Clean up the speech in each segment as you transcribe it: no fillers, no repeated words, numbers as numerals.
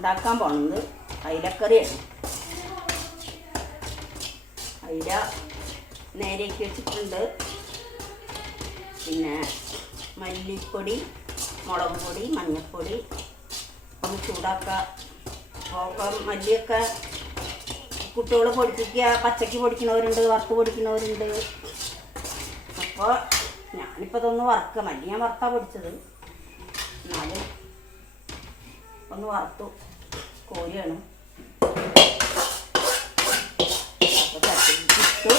ഉണ്ടാക്കാൻ പോകുന്നത് അയിലക്കറിയാണ്. അയില നേരെയൊക്കെ വെച്ചിട്ടുണ്ട്. പിന്നെ മല്ലിപ്പൊടി, മുളക് പൊടി, മഞ്ഞൾപ്പൊടി ഒന്ന് ചൂടാക്കുക. അപ്പോൾ മല്ലിയൊക്കെ കുട്ടികൾ പൊടിപ്പിക്കുക. പച്ചയ്ക്ക് പൊടിക്കുന്നവരുണ്ട്, വറുത്ത് പൊടിക്കുന്നവരുണ്ട്. അപ്പോൾ ഞാനിപ്പോൾ ഇതൊന്ന് വറുക്കുക. മല്ലി ഞാൻ വറുത്താണ് പൊടിച്ചത്. എന്നാലും ഒന്ന് വറുത്തു കോരിയാണ്. അപ്പോൾ തട്ടിച്ചിട്ടു.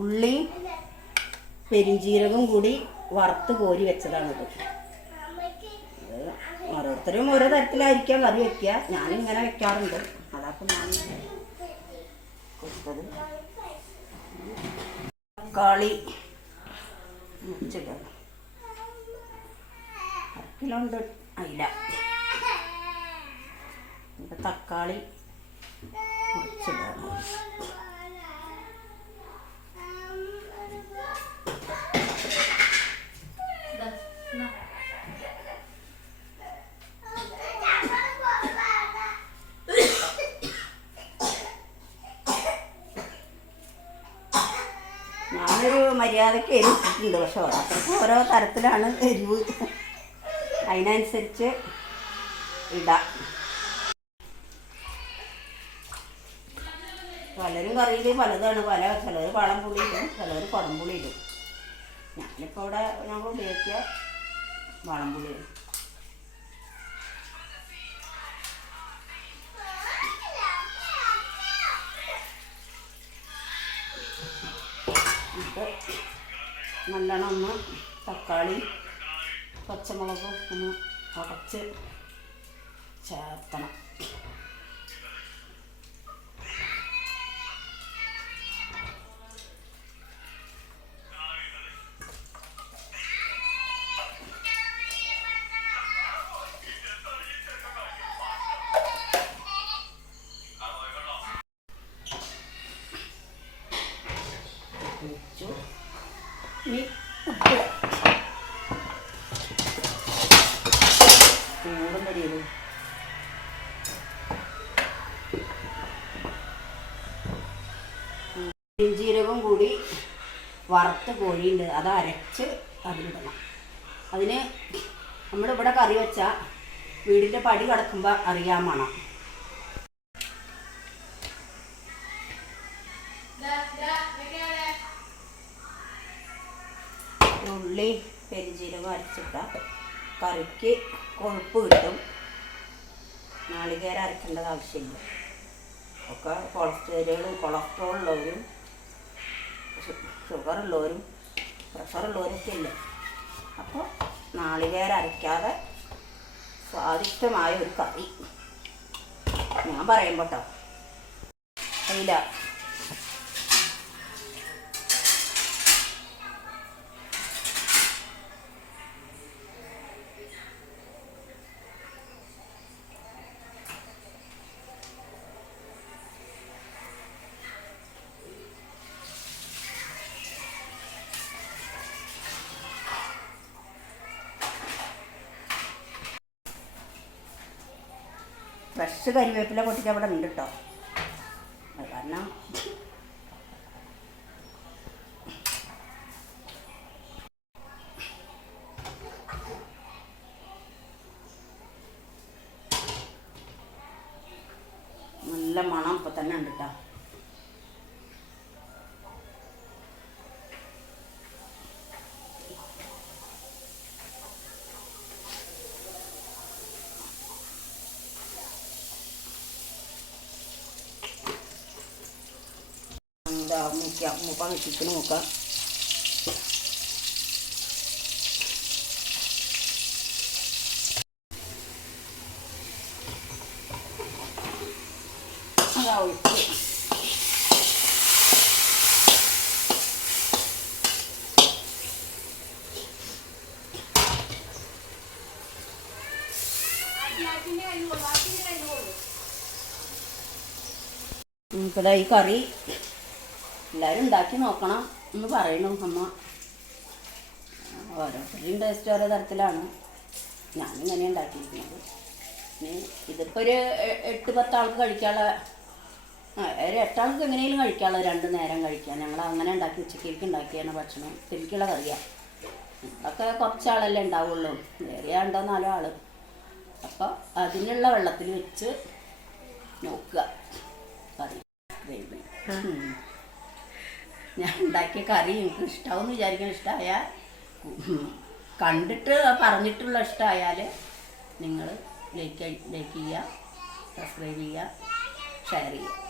ഉള്ളി പെരിഞ്ചീരകം കൂടി വറുത്ത് കോരി വെച്ചതാണിത്. ഓരോരുത്തരും ഓരോ തരത്തിലായിരിക്കാം കറി വെക്കുക. ഞാനിങ്ങനെ വെക്കാറുണ്ട്. അതാക്കും ഞാൻ കൊടുത്തത്. തക്കാളി മുറിച്ചിടണം. 1 കിലോ ഉണ്ട് അയില. തക്കാളി മുറിച്ചിടണം. ഞാനൊരു മര്യാദയ്ക്ക് എരിവിട്ടിട്ടുണ്ട്. പക്ഷെ ഓരോരുത്തർക്കും ഓരോ തരത്തിലാണ് എരിവ്. അതിനനുസരിച്ച് ഇടാം. പലരും കറിയിൽ പലതാണ്. ചിലർ വളംപുളി ഇടും, ചിലർ കുടംപുളി ഇടും. ഞാനിപ്പോൾ ഇവിടെ ഞങ്ങൾ ഉപയോഗിക്കുക വളംപുളി. നല്ലോണം ഒന്ന് തക്കാളി പച്ചമുളകും ഒന്ന് ഉടച്ച് ചേർത്തണം. ഇനി ഉപ്പ് ചൂടും കരിയത് പെരിഞ്ചീരകം കൂടി വറുത്ത് കോഴിയുണ്ട്. അത് അരച്ച് അതിലിടണം. അതിന് നമ്മളിവിടെ കറി വെച്ചാൽ വീടിൻ്റെ പടി കിടക്കുമ്പോൾ അറിയാൻ വേണം. ഉള്ളി പെരിഞ്ചീരകം അരച്ചിട്ട കറിക്ക് കൊഴുപ്പ് കിട്ടും. നാളികേരം അരക്കേണ്ടത് ആവശ്യമില്ല. ഒക്കെ കൊളസ്ട്രോൾ ഉള്ളവരും ഷുഗറുള്ളവരും പ്രഷറുള്ളവരൊക്കെ ഇല്ല. അപ്പോൾ നാളികേരം അരയ്ക്കാതെ സ്വാദിഷ്ടമായ ഒരു കറി ഞാൻ പറയുമ്പോൾ കേട്ടോ. അയില ഫ്രഷ് കരിവേപ്പില പൊട്ടിക്ക് അവിടെ ഉണ്ട് കേട്ടോ. അത് കാരണം നല്ല മണം ഇപ്പം തന്നെ ഉണ്ട് കേട്ടോ. മൂപ്പാൻ ചിക്കന് നോക്കാം. അതാ ഒഴിച്ച് നമുക്കിതാ ഈ കറി എല്ലാവരും ഉണ്ടാക്കി നോക്കണം എന്ന് പറയണു അമ്മ. ഓരോരുത്തരുടെയും ടേസ്റ്റ് ഓരോ തരത്തിലാണ്. ഞാനിങ്ങനെ ഉണ്ടാക്കിയിരിക്കുന്നത്. ഇതിപ്പോൾ ഒരു 8-10 ആൾക്ക് കഴിക്കാനുള്ള, ഒരു 8 ആൾക്ക് എങ്ങനെയും കഴിക്കാനുള്ള 2 നേരം കഴിക്കാം. ഞങ്ങൾ അങ്ങനെ ഉണ്ടാക്കി ഉച്ചക്കേക്ക് ഉണ്ടാക്കിയാണ് ഭക്ഷണം. തിരിക്കുള്ള കറിയാണ്. അതൊക്കെ കുറച്ചാളല്ലേ ഉണ്ടാവുള്ളൂ, ഏറിയ 2-4 ആൾ. അപ്പോൾ അതിനുള്ള വെള്ളത്തിൽ വെച്ച് നോക്കുക കറി. ഞാൻ ഉണ്ടാക്കിയ കറി എനിക്ക് ഇഷ്ടമാവും വിചാരിക്കണം. ഇഷ്ടമായാൽ, കണ്ടിട്ട് പറഞ്ഞിട്ടുള്ള ഇഷ്ടമായാൽ നിങ്ങൾ ലൈക്ക് ചെയ്യുക, സബ്സ്ക്രൈബ് ചെയ്യുക, ഷെയർ ചെയ്യുക.